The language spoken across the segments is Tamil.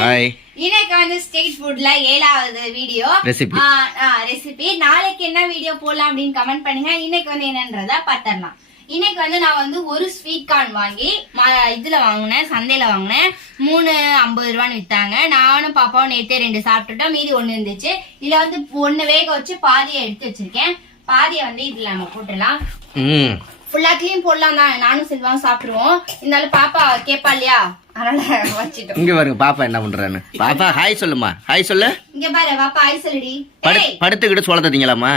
ஹாய். இன்னைக்கு வந்து ஸ்ட்ரீட் ஃபுட்ல 7வது வீடியோ ரெசிபி. நாளைக்கு என்ன வீடியோ போடலாம் அப்படின்னு கமெண்ட் பண்ணுங்க. இன்னைக்கு வந்து என்னன்றத பாத்திரலாம். இன்னைக்கு வந்து நான் வந்து ஒரு ஸ்வீட் கார்ன் வாங்கி இதுல வாங்கினேன், சந்தையில வாங்கினேன். 3.50 ரூபான்னு வித்தாங்க. நானும் பாப்பாவும் நேத்தே 2 சாப்பிட்டுட்டோம், மீதி 1 இருந்துச்சு. இதுல வந்து 1 வேக வச்சு பாதியை எடுத்து வச்சிருக்கேன். பாதியை வந்து இதுல நம்ம போட்டுடலாம். ஃபுல்லா கிளீன் போடலாம் தான், நானும் செல்வாவும் சாப்பிடுவோம். இருந்தாலும் பாப்பா கேப்பா இல்லையா, அதனால வச்சிட்டோம். இங்க பாருங்க பாப்பா என்ன பண்றான்னு. பாப்பா ஹாய் சொல்லுமா. ஹாய் சொல்லு. இங்க பாரு பாப்பா ஹாய் சொல்லுடி. படுத்துக்கிட்டு சோளத்தீங்களாமா,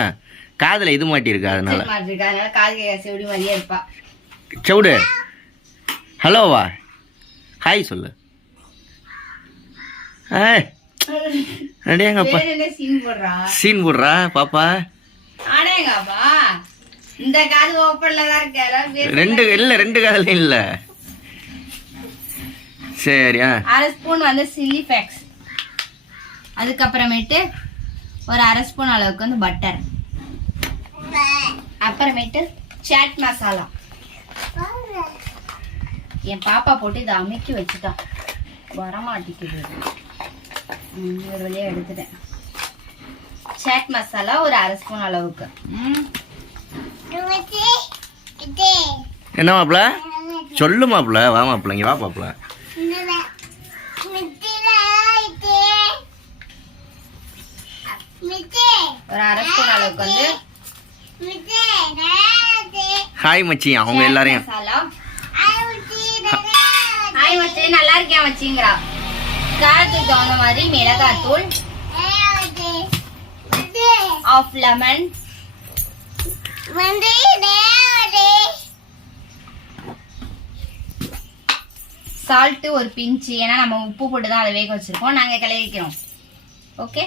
காதுல இது மாட்டி இருக்கு, அதனால காது செவிடி மாதிரியே இருப்பா. செவுடு ஹலோவா ஹாய் சொல்லு. சீன் போடுறா பாப்பா. இந்த காது ஓப்பன்ல தான் இருக்கு. ரெண்டு காதுல இல்ல. சரி. 1/2 ஸ்பூன் வந்து சில்லி ஃபிளேக்ஸ், அதுக்கப்புறமேட்டு ஒரு 1/2 ஸ்பூன் அளவுக்கு வந்து பட்டர், அப்புறமேட்டு சாட் மசாலா. என் பாப்பா போட்டு இதை அமைக்கி வச்சுட்டான், வரமாட்டிக்குது. ஒரு வழியா எடுத்துட்டேன். சாட் மசாலா ஒரு 1/2 ஸ்பூன் அளவுக்கு. என்ன மாப்பிள சொல்லு மாப்பிள. வா மாப்பிள, இங்க வா மாப்பிள. ஒரு 1/2 ஸ்பூன் அளவுக்கு வந்து ஹாய் மச்சி அவங்க எல்லாரையும். ஹாய் மச்சி, நல்லா இருக்கேன் மச்சிங்கிறா. காரத்துக்கு தகுந்த மாதிரி மிளகாத்தூள், ஆஃப் லெமன், சால்ட் ஒரு பிஞ்சு, ஏன்னா நம்ம உப்பு போட்டு தான் அதை வேக வச்சிருக்கோம், நாங்க கிளறிக்கிறோம். ஓகே,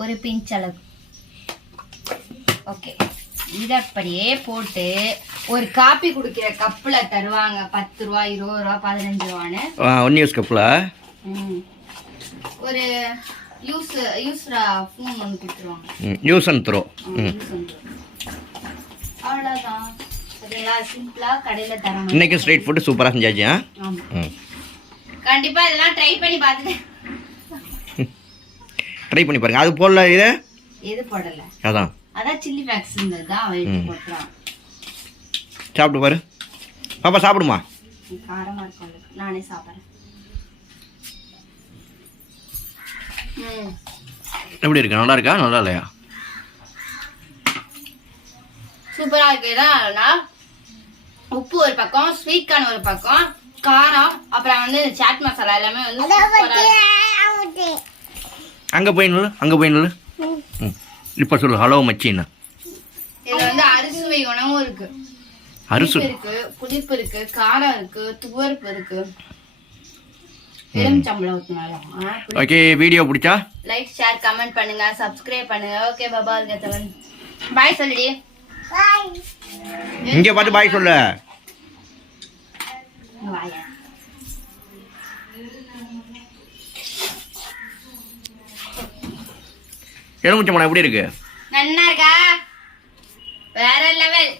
ஒரு பிஞ்ச் அளவு. ஓகே, இத அப்படியே போட்டு ஒரு காப்பி குடிக்கிற கப்புல தருவாங்க. 10 ரூபா, 20 ரூபா, 15 ரூபான்னு. 1 யூஸ் கப்ல ஒரு யூஸ்ரா ஃபோன் ஒன்று கொடுத்துருவாங்க. Use and throw. அவ்வளோதான். அதெல்லாம் சிம்பிளா கடையில தராங்க. இன்னைக்கு ஸ்ட்ரீட் ஃபுட் சூப்பரா செஞ்சாச்சு. கண்டிப்பா இதெல்லாம் ட்ரை பண்ணி பார்த்துட்டு ட்ரை பண்ணி பாருங்க. அது போடல, இது போடல. அதான் சில்லி ஃபிளேக்ஸ் தான் வெயிட் போட்றான். சாப்பிட்டு பாரு பாப்பா. சாப்பிடுமா. காரமா இருக்கும், நானே சாப்பிடுறேன். எப்படி இருக்கு? நல்லா இருக்கா நல்லா இல்லையா? சூப்பரா இருக்குதா. உப்பு ஒரு பக்கம், ஸ்வீட் கார்ன் ஒரு பக்கம், காரம், அப்புறம் வந்து சாட் மசாலா எல்லாமே வந்து அங்க போய் நில்லு. இப்ப சொல்லு ஹலோ மச்சின்னா. இதுல வந்து அறுசுவை உணவும் இருக்கு. அரிசி இருக்கு, புளிப்பு இருக்கு, காரம் இருக்கு, துவர்ப்பு இருக்கு, எலுமிச்சம்பழம் ஊத்துனால. ஓகே, வீடியோ பிடிச்சா லைக், ஷேர், கமெண்ட் பண்ணுங்க, சப்ஸ்கிரைப் பண்ணுங்க. ஓகே பாபா, பாய் சொல்லுடி. இங்க பாத்து பாய் சொல்லு. எலுமிச்சம்பழம் எப்படி இருக்கு? நல்லா இருக்கா? வேற லெவல்.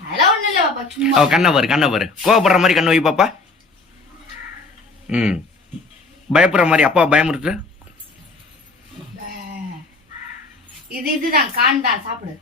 அதெல்லாம் ஒண்ணு இல்ல பாப்பா, சும்மா. கண்ண பாரு. கோவப்படுற மாதிரி கண்ணு வை பாப்பா. பயப்படுற மாதிரி அப்பா பயமுறுத்து. இதுதான் கான் தான், சாப்பிடு.